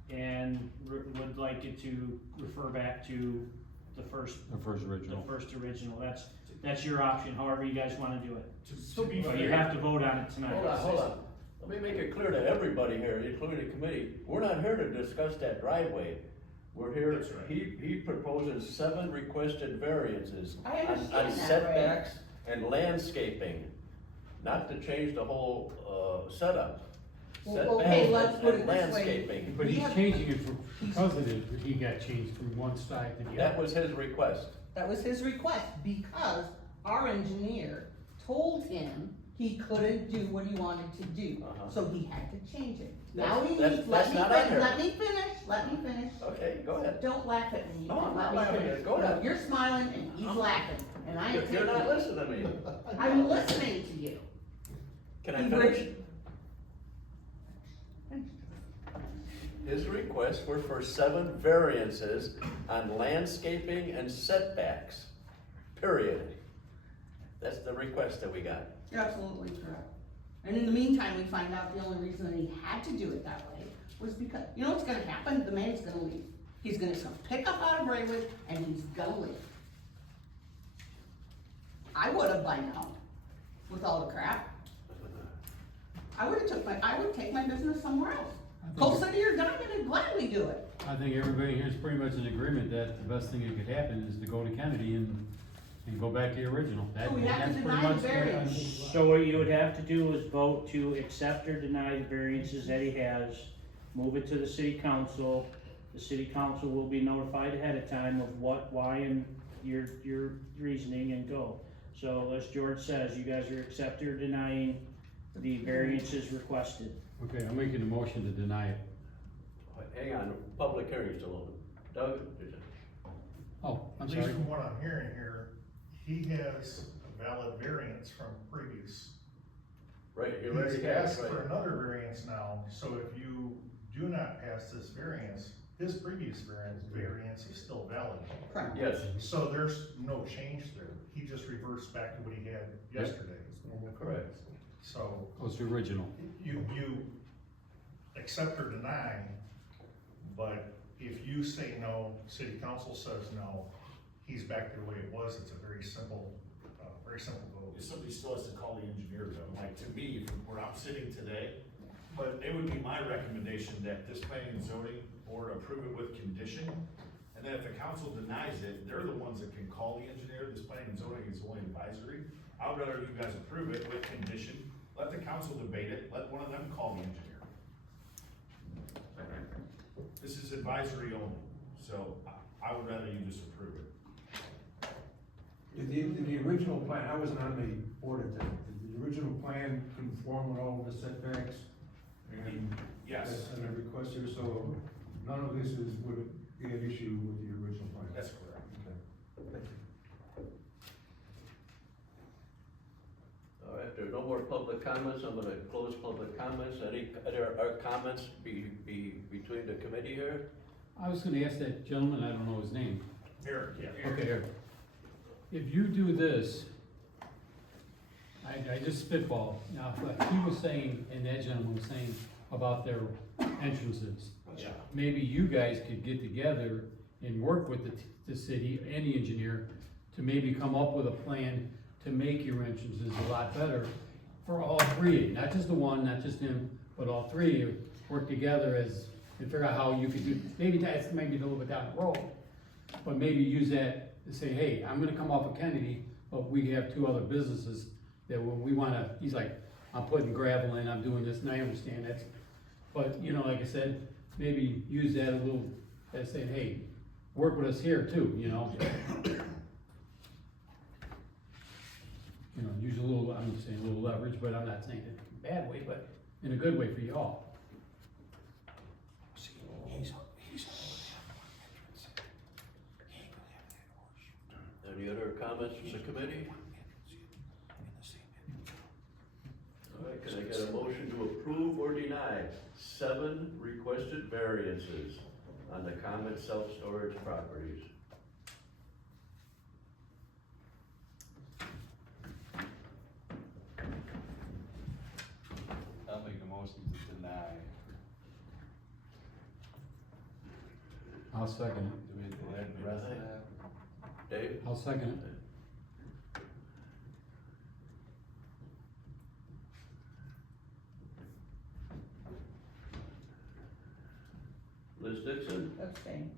and would like it to refer back to the first original. that's your option, however you guys wanna do it. To be But fair. you have to vote on it tonight. Hold on. Let me make it clear to everybody here, including the committee, we're not here to discuss that driveway. We're here, That's right. he proposes 7 requested variances I on understand that, setbacks and landscaping, not to change the whole, setup. Well, okay, let's Setbacks put and it this way. landscaping. But We he's have- changing it because of it, he got changed from one side to the other. That was his request. That was his request, because our engineer told him he couldn't do what he wanted to do, Uh-huh. so he had to change it. Now That's- he that's- needs, that's not on here. let me finish. Okay, go ahead. Don't laugh at me. No, I'm not Let me laughing at finish. you. Go ahead. You're smiling and he's laughing, and I ain't You're not taking it. listening to me. I'm listening to you. Can I He finish? re- His requests were for 7 variances on landscaping and setbacks, period. That's the request that we got. You're absolutely correct. And in the meantime, we find out the only reason that he had to do it that way was because, you know what's gonna happen? The man's gonna leave. He's gonna pick up out of Braywood and he's gonna leave. I would have by now, with all the crap. I would take my business somewhere else. Coal City or Diamond, I'd gladly do it. I think everybody here is pretty much in agreement that the best thing that could happen is to go to Kennedy and go back to the original. So we have to That's pretty deny the much variance. So what you would have to do is vote to accept or deny the variances that he has, move it to the city council. The city council will be notified ahead of time of what, why, and your reasoning, and go. So as George says, you guys are accepting or denying the variances requested. Okay, I'm making a motion to deny it. Hang on, public hearing still open. Doug? did you- Oh, I'm At least sorry. from what I'm hearing here, he has a valid variance from previous. Right, you He's already have, asked for right. another variance now, so if you do not pass this variance, his previous variance is still valid. Correct. Yes, So there's no change there, he just reverts back to what he had yesterday. correct. So Goes to original. you accept or deny, but if you say no, city council says no, he's back to the way it was. It's a very simple vote. Somebody still has to call the engineer though, like to me, from where I'm sitting today, but it would be my recommendation that this planning and zoning board approve it with condition. And then if the council denies it, they're the ones that can call the engineer. This planning and zoning is only advisory. I would rather you guys approve it with condition, let the council debate it, let one of them call the engineer. This is advisory only, so I would rather you just approve it. Did the original plan, I wasn't on the board at that, did the original plan conform with all the setbacks? And Yes. and the request here, so none of this would be an issue with the original plan? That's correct. Okay. Thank you. All right, if there's no more public comments, I'm gonna close public comments. Any other comments between the committee here? I was gonna ask that gentleman, I don't know his name. Eric, yeah. Okay, Eric. If you do this, I just spitball, now, what he was saying, and that gentleman was saying about their entrances. Yeah. Maybe you guys could get together and work with the city and the engineer to maybe come up with a plan to make your entrances a lot better for all three, not just the one, not just him, but all three, work together and figure out how you could do, maybe that's maybe a little bit down the road, but maybe use that to say, hey, I'm gonna come off of Kennedy, but we have two other businesses that when we wanna, he's like, I'm putting gravel in, I'm doing this, and I understand that, but, you know, like I said, maybe use that a little, as saying, hey, work with us here too, you know? You know, use a little, I'm just saying a little leverage, but I'm not saying it in a bad way, but in a good way for y'all. Any other comments from the committee? All right, can I get a motion to approve or deny 7 requested variances on the common self-storage properties? I'll make a motion to deny. I'll second it. Do we have to add the rest of that? Dave? I'll second it. Liz Dixon? Abstain.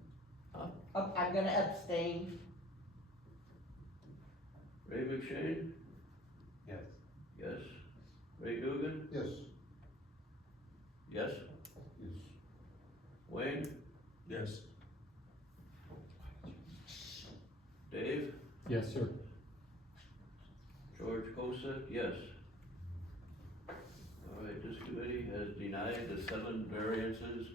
Huh? I'm gonna abstain. Ray McShane? Yes. Yes. Ray Dugan? Yes. Yes. Yes. Wayne? Yes. Dave? Yes, sir. George Kosek, yes. All right, this committee has denied the 7 variances.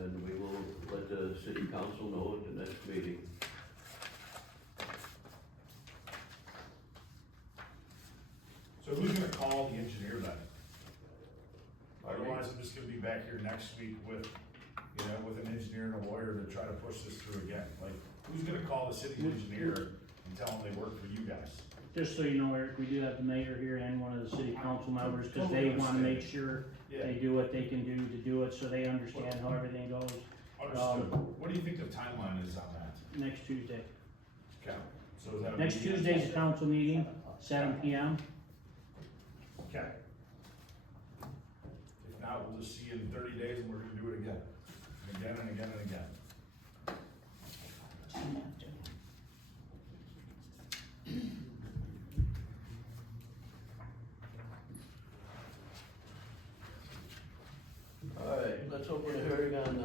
And we will let the city council know at the next meeting. So who's gonna call the engineer then? Otherwise, I'm just gonna be back here next week with, you know, with an engineer and a lawyer to try to push this through again. Like, who's gonna call the city engineer and tell them they work for you guys? Just so you know, Eric, we do have the mayor here and one of the city council members, cause they wanna make sure they do what they can do to do it, so they understand how everything goes. Understood. What do you think the timeline is on that? Next Tuesday. Okay, so is that? a Next meeting? Tuesday's a council meeting, 7 PM. Okay. If not, we'll just see you in 30 days and we're gonna do it again. And again and again and again. All right, let's open the hearing on,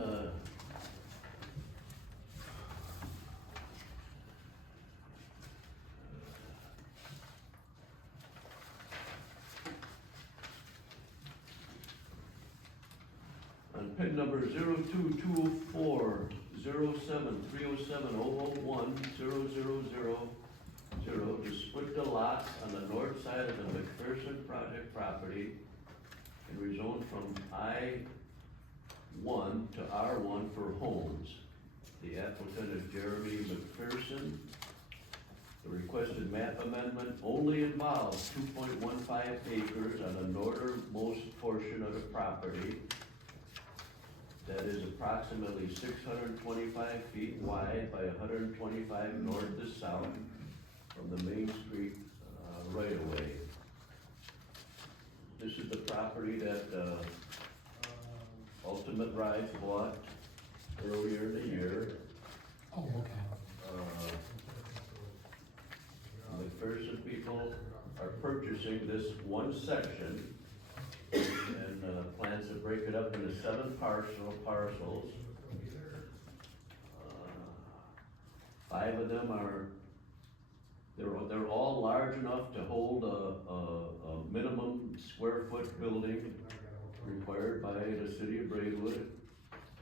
on pin number 02204 07 307 001 0000 to split the lots on the north side of the McPherson project property and rezone from I-1 to R1 for homes. The applicant is Jeremy McPherson. The requested map amendment only involves 2.15 acres on the northernmost portion of the property that is approximately 625 feet wide by 125 north to south from the Main Street right of way. This is the property that Ultimate Rides bought earlier in the year. Oh, okay. The McPherson people are purchasing this one section and plans to break it up into 7 parcels. 5 of them are, they're all large enough to hold a minimum square foot building required by the city of Braidwood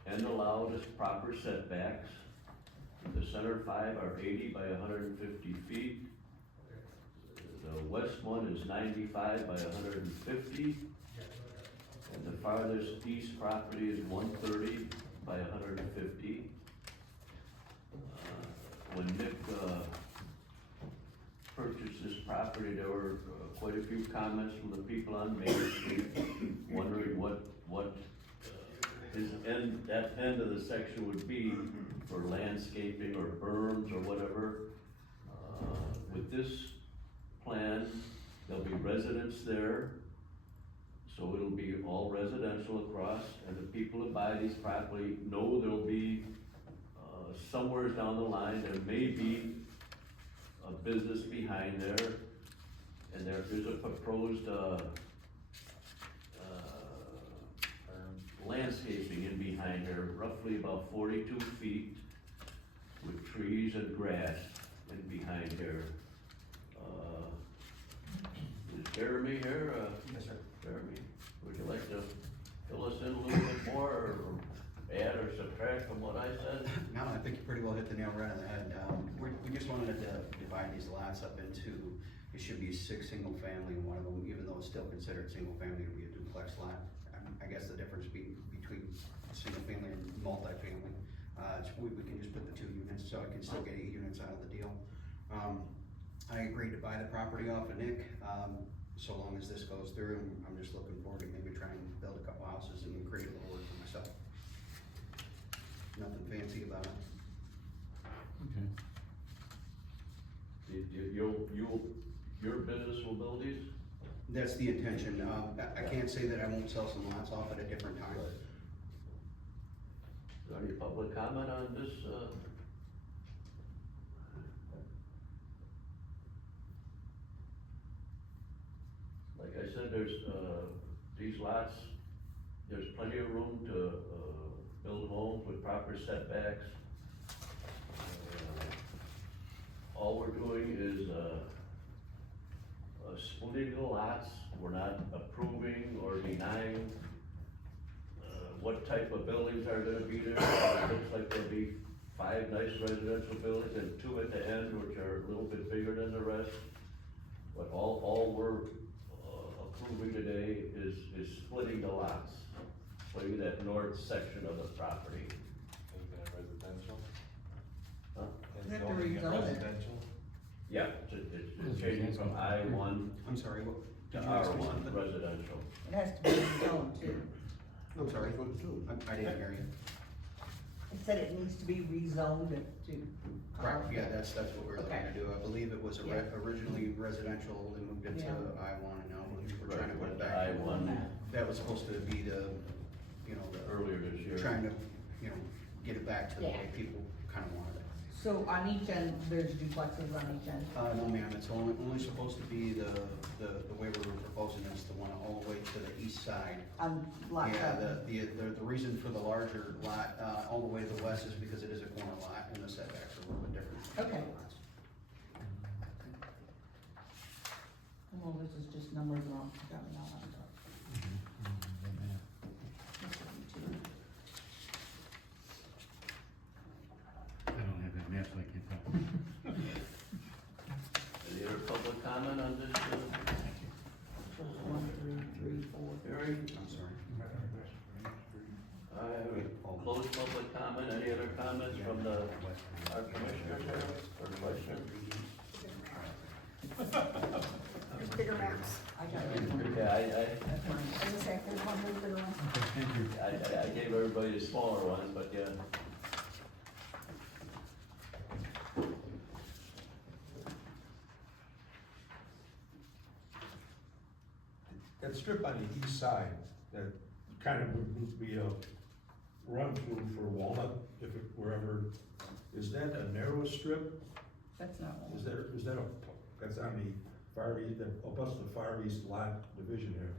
and allow the proper setbacks. The center 5 are 80 by 150 feet. The west one is 95 by 150. And the farthest east property is 130 by 150. When Nick purchased this property, there were quite a few comments from the people on Main Street wondering what that end of the section would be for landscaping or berms or whatever. With this plan, there'll be residents there, so it'll be all residential across, and the people that buy these property know there'll be somewhere down the line, there may be a business behind there, and there is a proposed, landscaping in behind there, roughly about 42 feet, with trees and grass in behind there. Is Jeremy here? Yes, sir. Jeremy, would you like to fill us in a little bit more, or add or subtract from what I said? No, I think you pretty well hit the nail right on the head. We just wanted to divide these lots up into, it should be 6 single family, and one of them, even though it's still considered single family, would be a duplex lot. I guess the difference between single family and multifamily, we can just put the 2 units, so I can still get 8 units out of the deal. I agreed to buy the property off of Nick, so long as this goes through. I'm just looking forward to maybe trying to build a couple houses and create a little work for myself. Nothing fancy about it. Okay. Your business will build these? That's the intention. I can't say that I won't sell some lots off at a different time. Is there any public comment on this, Like I said, there's, these lots, there's plenty of room to, build homes with proper setbacks. All we're doing is, splitting the lots. We're not approving or denying, what type of buildings are gonna be there. It looks like there'll be 5 nice residential buildings and 2 at the end, which are a little bit bigger than the rest. But all we're approving today is splitting the lots, splitting that north section of the property. Is that residential? Huh? You have to rezone it. Residential? Yeah, it's changing from I1 I'm sorry, what? to Did you ask me R1 something? residential. It has to be rezoned too. I'm sorry, I didn't hear you. It said it needs to be rezoned to. Correct, yeah, that's what we're looking Okay. to do. I believe it was Yeah. originally residential, they moved it to Yeah. I1, and now we're Right, trying to put went it to back. I1 That was supposed to be the, earlier this year. trying to, get it back to the way Yeah. people kind of wanted it. So on each end, there's duplexes on each end? No ma'am, it's only supposed to be the way we were proposing is the one all the way to the east side. On lot Yeah, 7? the reason for the larger lot, all the way to the west is because it is a corner lot and the setbacks are a little bit different. Okay. Well, this is just numbers wrong. Got me all on top. I don't have that map, so I can't tell. Any other public comment on this, So it's 1, 2, 3, 4. hearing? I'm sorry. I have a closed public comment. Any other comments from our commissioners here, or questions? There's bigger maps. I got it. Yeah, As I say, there's one little bigger one. Okay, thank you. I gave everybody the smaller ones, but yeah. That strip on the east side, that kind of would be a run through for Walnut, if it were ever, is that a narrow strip? That's not one. Is that that's on the far east, up us the far east lot division here?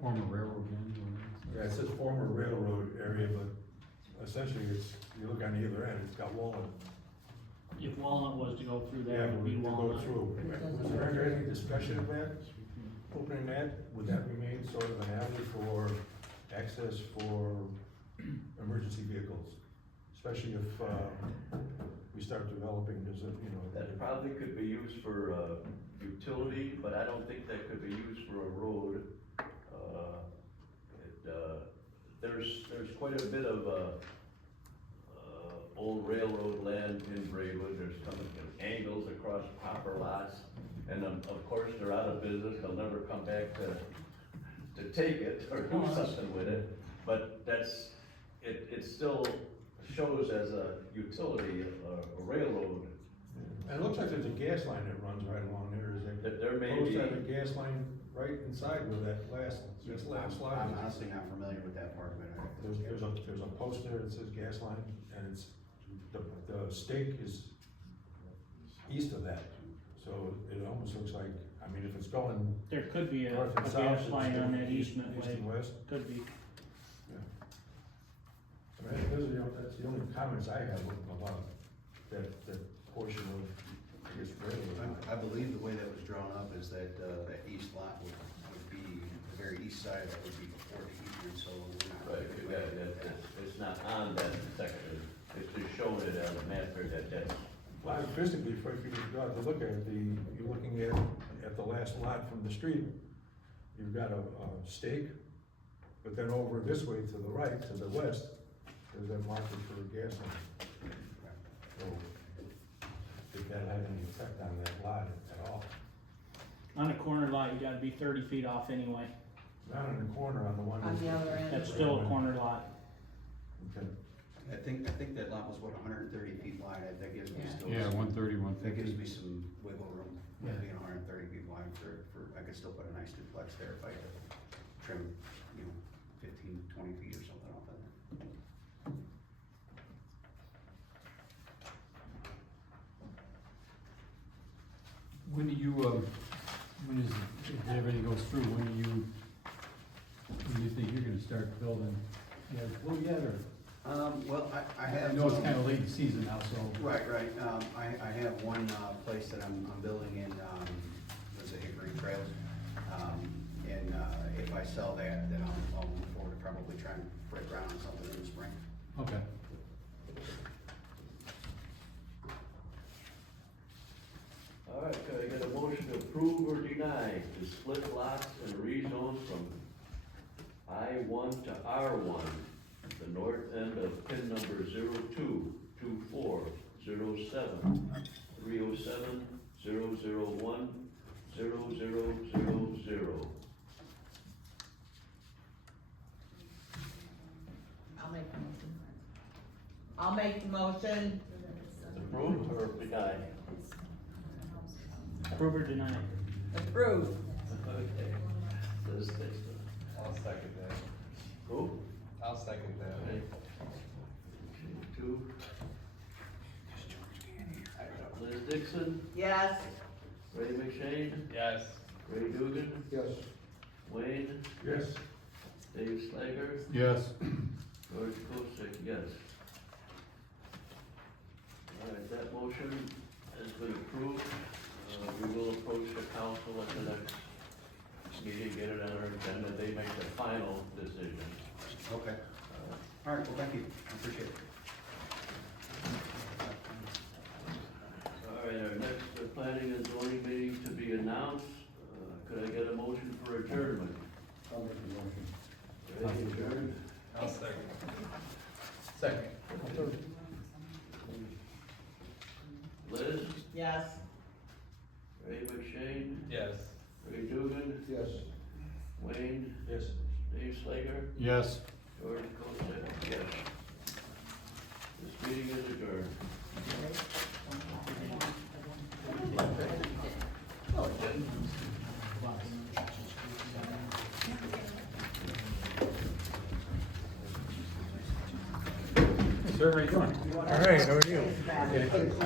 Former railroad end, Yeah, it says former railroad area, but essentially it's, you look on the other end, it's got Walnut. If Walnut was to go through Yeah, there, it would we be go Walnut. through. Was there any discussion of that? Opening that, would that remain sort of an avenue for access for emergency vehicles? especially if, we start developing, there's a, you know. That probably could be used for, utility, but I don't think that could be used for a road. There's quite a bit of, old railroad land in Braidwood, there's some angles across copper lots. And of course, they're out of business, they'll never come back to take it or do something with it. But it still shows as a utility, a railroad. And it looks like there's a gas line that runs right along there, is That there may supposed be. to have a gas line right inside where that last slide I'm is. honestly not familiar with that part of it. There's a post there that says gas line, and it's, the stake is east of that. So it almost looks like, I mean, if it's going There could be a north and south. gas it's line on that east easement way, and west. could be. I mean, that's the only comments I have about that portion of, I guess, railroad. I believe the way that was drawn up is that, that east lot would be, the very east side, that would be before the eastern, so we're not. Right, it's not on that section, it's just showing it on the map there that. Well, physically, if you go out to look at it, you're looking at the last lot from the street, you've got a stake, but then over this way to the right, to the west, there's that marker for a gas line. So, did that have any effect on that lot at all? On a corner lot, you gotta be 30 feet off anyway. Not in the corner, on the one. On the other end. That's still a corner lot. Okay. I think that lot was what, 130 feet wide, that gives me still. Yeah, 130, That gives me some wiggle room, being 130 feet wide for, I could still put a nice duplex there if I trim, 15, 20 feet or something off of that. When do you, if everything goes through, when do you think you're gonna start building? Yeah, well, yeah, or? Well, I I have. know it's kinda late in the season now, so. Right. I have one, place that I'm building in, was it Hickory Trails? And, if I sell that, then I'll move forward to probably try and break ground on something in the spring. Okay. All right, could I get a motion to approve or deny to split lots and rezone from I-1 to R1, the north end of pin number 02, 24, 07, 307, 001, 0000. I'll make the motion. Approved or denied? Approve or deny? Approved. Okay. Liz Dixon. I'll second that. Who? I'll second that. Okay. Two. Liz Dixon, Yes. Ray McShane, Yes. Ray Dugan, Yes. Wayne, Yes. Dave Slager, Yes. George Kosik, yes. All right, that motion has been approved. We will approach the council at the next meeting, get it on our agenda, they make the final decision. Okay. All right, well, thank you, I appreciate it. All right, our next planning and zoning meeting to be announced. Could I get a motion for adjournment? I'll make the motion. Ready, adjourned? I'll second. Second. Liz, Yes. Ray McShane, Yes. Ray Dugan, Yes. Wayne, Yes. Dave Slager, Yes. George Kosik, yes. This meeting is adjourned. Sir, how you doing? All right, how are you?